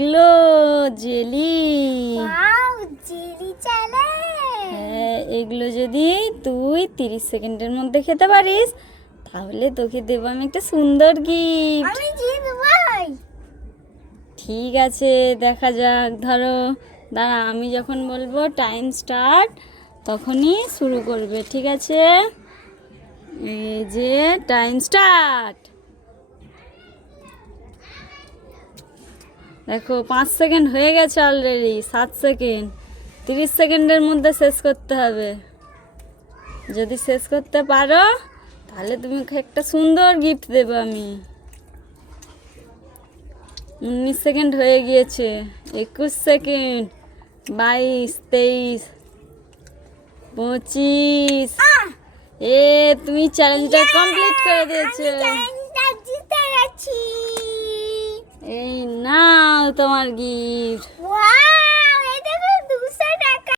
এগুলো jelly. Wow, jelly challenge. হ্যাঁ, এগুলো যদি তুই 30 সেকেন্ডের মধ্যে খেতে পারিস তাহলে তোকে দেবো আমি একটা সুন্দর গিফট। আমি জিতবো ভাই। ঠিক আছে, দেখা যাক। ধরো, দাঁড়া, আমি যখন বলবো টাইম স্টার্ট তখনই শুরু করবে, ঠিক আছে? এই যে টাইম স্টার্ট। দেখো 5 সেকেন্ড হয়ে গেছে অলরেডি, 7 সেকেন্ড। 30 সেকেন্ডের মধ্যে শেষ করতে হবে। যদি শেষ করতে পারো তাহলে তুমি একটা সুন্দর গিফট দেবো আমি। 19 সেকেন্ড হয়ে গিয়েছে, 21 সেকেন্ড, 22, 23, 25। এ তুমি চ্যালেঞ্জটা কমপ্লিট করে দিয়েছো। চ্যালেঞ্জটা জিতে গেছি। এই নাও তোমার গিফট। ওয়াও।